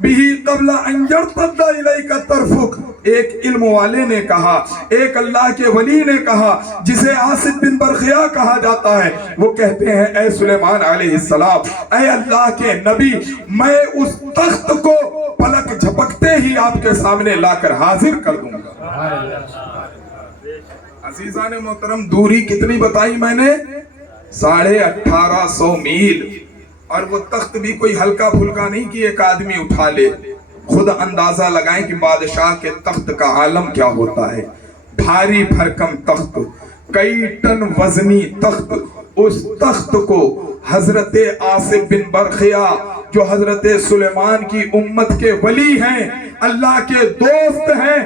بہ قبل ان یرتد الیک طرفک. ایک علم والے نے کہا, ایک اللہ کے ولی نے کہا جسے عاصب بن برخیا کہا جاتا ہے, وہ کہتے ہیں اے سلیمان علیہ السلام, اے اللہ کے نبی, میں اس تخت کو پلک جھپکتے ہی آپ کے سامنے لا کر حاضر کر دوں گا. عزیزان محترم, دوری کتنی بتائی میں نے؟ 1850 میل. اور وہ تخت بھی کوئی ہلکا پھلکا نہیں کہ ایک آدمی اٹھا لے. خود اندازہ لگائیں کہ بادشاہ کے تخت کا عالم کیا ہوتا ہے. بھاری بھرکم تخت, کئی ٹن وزنی تخت. اس تخت کو حضرت عاصب بن برخیا جو حضرت سلیمان کی امت کے ولی ہیں, اللہ کے دوست ہیں,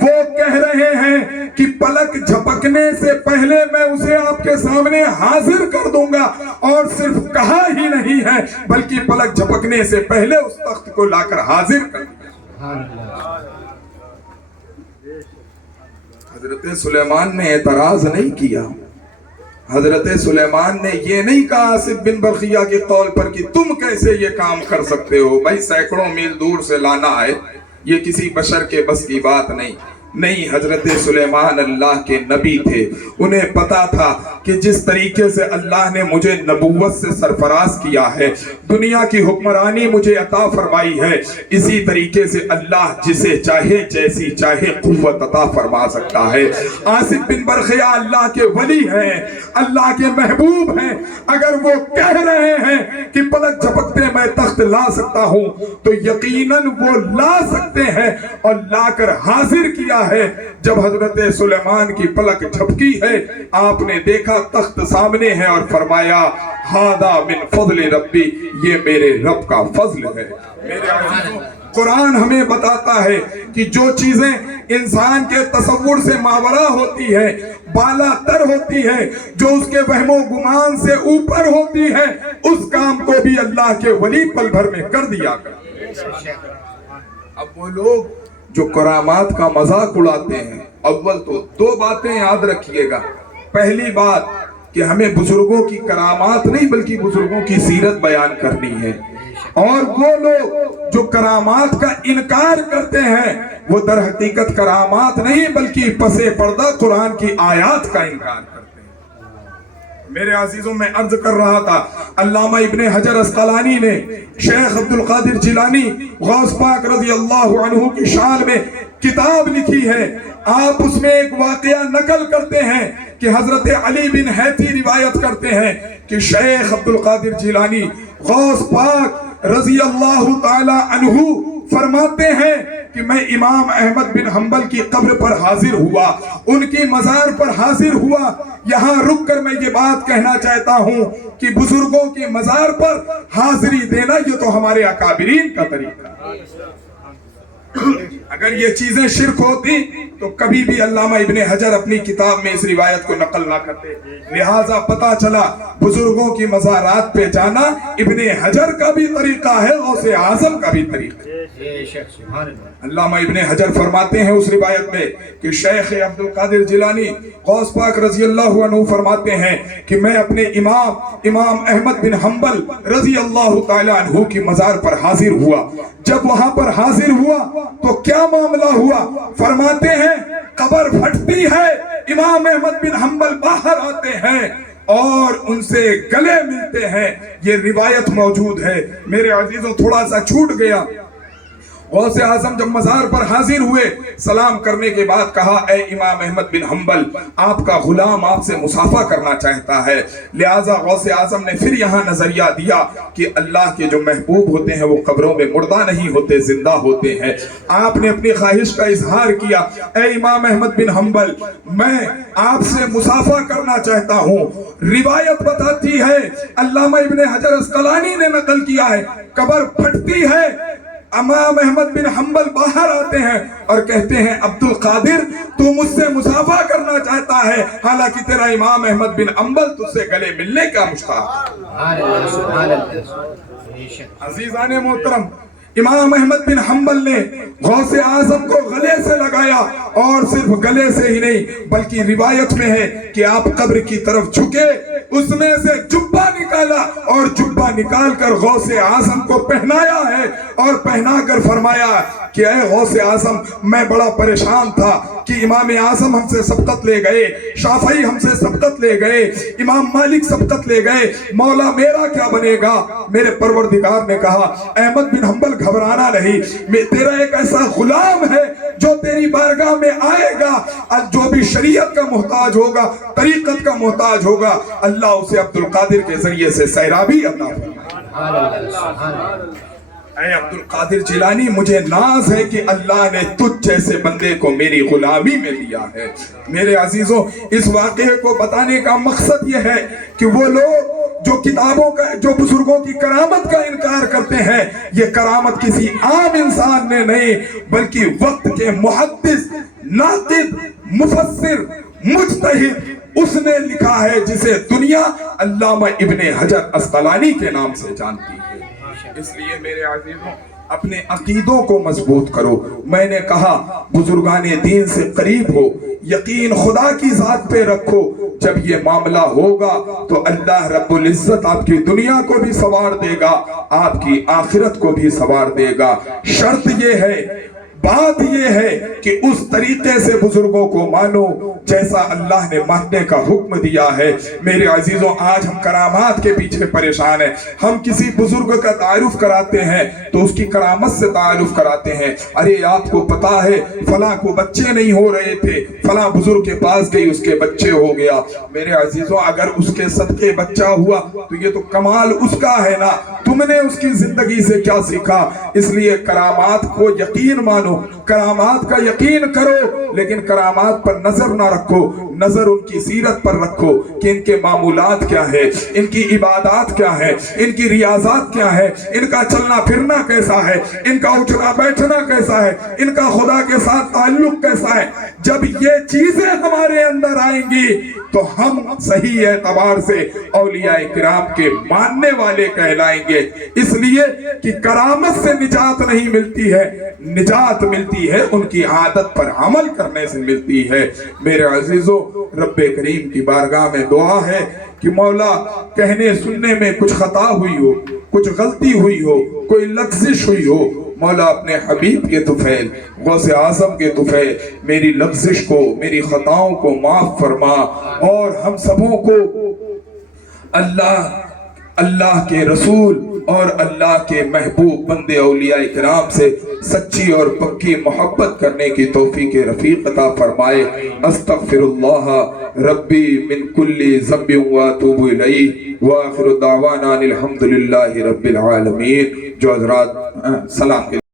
وہ کہہ رہے ہیں کہ پلک جھپکنے سے پہلے میں اسے آپ کے سامنے حاضر کر دوں گا. اور صرف کہا ہی نہیں ہے بلکہ پلک جھپکنے سے پہلے اس تخت کو لا کر حاضر کر دوں گا. حضرت سلیمان نے اعتراض نہیں کیا. حضرت سلیمان نے یہ نہیں کہا عاصب بن برخیا کے قول پر کہ تم کیسے یہ کام کر سکتے ہو, بھائی سینکڑوں میل دور سے لانا ہے, یہ کسی بشر کے بس کی بات نہیں. نہیں, حضرت سلیمان اللہ کے نبی تھے. انہیں پتا تھا کہ جس طریقے سے اللہ نے مجھے نبوت سے سرفراز کیا ہے, دنیا کی حکمرانی مجھے عطا فرمائی ہے, اسی طریقے سے اللہ جسے چاہے جیسی چاہے قوت عطا فرما سکتا ہے. عاصب بن برخیا اللہ کے ولی ہیں, اللہ کے محبوب ہیں. اگر وہ کہہ رہے ہیں کہ پلک جھپکتے میں تخت لا سکتا ہوں, تو یقیناً وہ لا سکتے ہیں, اور لا کر حاضر کیا ہے. جب حضرت سلیمان کی پلک جھپکی ہے, آپ نے دیکھا تخت سامنے ہے اور فرمایا ھذا من فضل ربی, یہ میرے رب کا فضل ہے. میرے عزیزوں, قرآن ہمیں بتاتا ہے کہ جو چیزیں انسان کے تصور سے ماورا ہوتی ہے, بالا تر ہوتی ہے, جو اس کے وہم و گمان سے اوپر ہوتی ہے, اس کام کو بھی اللہ کے ولی پل بھر میں کر دیا کرتے. اب وہ لوگ جو کرامات کا مذاق اڑاتے ہیں, اول تو 2 باتیں یاد رکھیے گا. پہلی بات کہ ہمیں بزرگوں کی کرامات نہیں بلکہ بزرگوں کی سیرت بیان کرنی ہے. اور وہ لوگ جو کرامات کا انکار کرتے ہیں, وہ در حقیقت کرامات نہیں بلکہ پس پردہ قرآن کی آیات کا انکار کرتے ہیں. میرے عزیزوں, میں عرض کر رہا تھا, علامہ ابن حجر اسقلانی نے شیخ عبد القادر جیلانی غوث پاک رضی اللہ عنہ کی شان میں کتاب لکھی ہے. آپ اس میں ایک واقعہ نقل کرتے ہیں کہ حضرت علی بن حیثی روایت کرتے ہیں کہ شیخ عبد القادر جیلانی غوث پاک رضی اللہ تعالی عنہ فرماتے ہیں کہ میں امام احمد بن حنبل کی قبر پر حاضر ہوا, ان کی مزار پر حاضر ہوا. یہاں رک کر میں یہ بات کہنا چاہتا ہوں کہ بزرگوں کی مزار پر حاضری دینا یہ تو ہمارے اکابرین کا طریقہ ہے. اگر یہ چیزیں شرک ہوتی تو کبھی بھی علامہ ابن حجر اپنی کتاب میں اس روایت کو نقل نہ کرتے. لہٰذا پتا چلا بزرگوں کی مزارات پہ جانا ابن حجر کا بھی طریقہ ہے, غوث اعظم کا بھی طریقہ ہے. علامہ ابن حجر فرماتے ہیں اس روایت میں کہ شیخ عبد القادر جیلانی غوث پاک رضی اللہ عنہ فرماتے ہیں کہ میں اپنے امام احمد بن حنبل رضی اللہ تعالی عنہ کی مزار پر حاضر ہوا. جب وہاں پر حاضر ہوا تو کیا معاملہ ہوا؟ فرماتے ہیں قبر پھٹتی ہے, امام احمد بن حنبل باہر آتے ہیں اور ان سے گلے ملتے ہیں. یہ روایت موجود ہے. میرے عزیزوں, تھوڑا سا چھوٹ گیا. غوث اعظم جب مزار پر حاضر ہوئے, سلام کرنے کے بعد کہا اے امام احمد بن حنبل, آپ کا غلام آپ سے مصافحہ کرنا چاہتا ہے. لہٰذا غوث اعظم نے پھر یہاں نظریہ دیا کہ اللہ کے جو محبوب ہوتے ہیں وہ قبروں میں مردہ نہیں ہوتے, زندہ ہوتے ہیں. آپ نے اپنی خواہش کا اظہار کیا, اے امام احمد بن حنبل, میں آپ سے مصافحہ کرنا چاہتا ہوں. روایت بتاتی ہے, علامہ ابن حجر اسقلانی نے نقل کیا ہے, قبر پھٹتی ہے, امام احمد بن حنبل باہر آتے ہیں اور کہتے ہیں عبد القادر تو مجھ سے مصافحہ کرنا چاہتا ہے, حالانکہ تیرا امام احمد بن حنبل تجھ سے گلے ملنے کا مشتاق. عزیزان محترم, امام احمد بن حنبل نے غوث اعظم کو گلے سے لگایا، اور صرف گلے سے ہی نہیں بلکہ روایت میں ہے کہ آپ قبر کی طرف جھکے، اس میں سے جبہ نکالا اور جبہ نکال کر غوث اعظم کو پہنایا ہے، اور پہنا کر فرمایا کہ اے غوث اعظم، میں بڑا پریشان تھا کہ امام اعظم ہم سے سبقت لے گئے، شافعی ہم سے سبقت لے گئے، امام مالک سبقت لے گئے، مولا میرا کیا بنے گا؟ میرے پروردگار نے کہا احمد بن حنبل گھبرانا نہیں، تیرا ایک ایسا غلام ہے جو تیری بارگاہ میں آئے گا، جو بھی شریعت کا محتاج ہوگا، طریقت کا محتاج ہوگا، اللہ اسے عبد القادر کے ذریعے سے سیرابی عطا فرمائے۔ اے عبد القادر جیلانی، مجھے ناز ہے کہ اللہ نے تجھ جیسے بندے کو میری غلامی میں لیا ہے۔ میرے عزیزوں، اس واقعے کو بتانے کا مقصد یہ ہے کہ وہ لوگ جو کتابوں کا، جو بزرگوں کی کرامت کا انکار کرتے ہیں، یہ کرامت کسی عام انسان نے نہیں بلکہ وقت کے محدث، ناقد، مفسر، مجتہد اس نے لکھا ہے، جسے دنیا علامہ ابن حجر عسقلانی کے نام سے جانتی ہے۔ اس لیے میرے عزیزوں، اپنے عقیدوں کو مضبوط کرو۔ میں نے کہا بزرگان دین سے قریب ہو، یقین خدا کی ذات پہ رکھو، جب یہ معاملہ ہوگا تو اللہ رب العزت آپ کی دنیا کو بھی سنوار دے گا، آپ کی آخرت کو بھی سنوار دے گا۔ شرط یہ ہے، بات یہ ہے کہ اس طریقے سے بزرگوں کو مانو جیسا اللہ نے ماننے کا حکم دیا ہے۔ میرے عزیزوں، آج ہم کرامات کے پیچھے پریشان ہیں۔ ہم کسی بزرگ کا تعارف کراتے ہیں تو اس کی کرامت سے تعارف کراتے ہیں، ارے آپ کو پتا ہے فلاں کو بچے نہیں ہو رہے تھے، فلاں بزرگ کے پاس گئی، اس کے بچے ہو گیا۔ میرے عزیزوں، اگر اس کے صدقے بچہ ہوا تو یہ تو کمال اس کا ہے نا، تم نے اس کی زندگی سے کیا سیکھا؟ اس لیے کرامات کو یقین مانو، کرامات کا یقین کرو، لیکن کرامات پر نظر نہ رکھو، نظر ان کی سیرت پر رکھو کہ ان کے معمولات کیا ہے، ان کی عبادات کیا ہے، ان کی ریاضات کیا ہے، ان کا چلنا پھرنا کیسا ہے، ان کا اٹھنا بیٹھنا کیسا ہے، ان کا خدا کے ساتھ تعلق کیسا ہے۔ جب یہ چیزیں ہمارے اندر آئیں گی تو ہم صحیح اعتبار سے اولیاء کرام کے ماننے والے کہلائیں گے۔ اس لیے کہ کرامت سے نجات نہیں ملتی ہے، نجات ملتی ہے ان کی عادت پر عمل کرنے سے ملتی ہے۔ میرے عزیزوں، رب کریم کی بارگاہ میں دعا ہے کہ مولا، کہنے سننے میں کچھ خطا ہوئی ہو، کچھ غلطی ہوئی ہو، کوئی لغزش ہوئی ہو، مولا اپنے حبیب کے طفیل غوث اعظم کے طفیل میری لغزش کو، میری خطاؤں کو معاف فرما، اور ہم سبوں کو اللہ کے رسول اور اللہ کے محبوب بندے اولیاء کرام سے سچی اور پکی محبت کرنے کی توفیق رفیق عطا فرمائے۔ استغفر اللہ ربی من کل ذنب واتوب الیہ، وآخر دعوانا الحمدللہ رب العالمین۔ جو حضرات سلام کے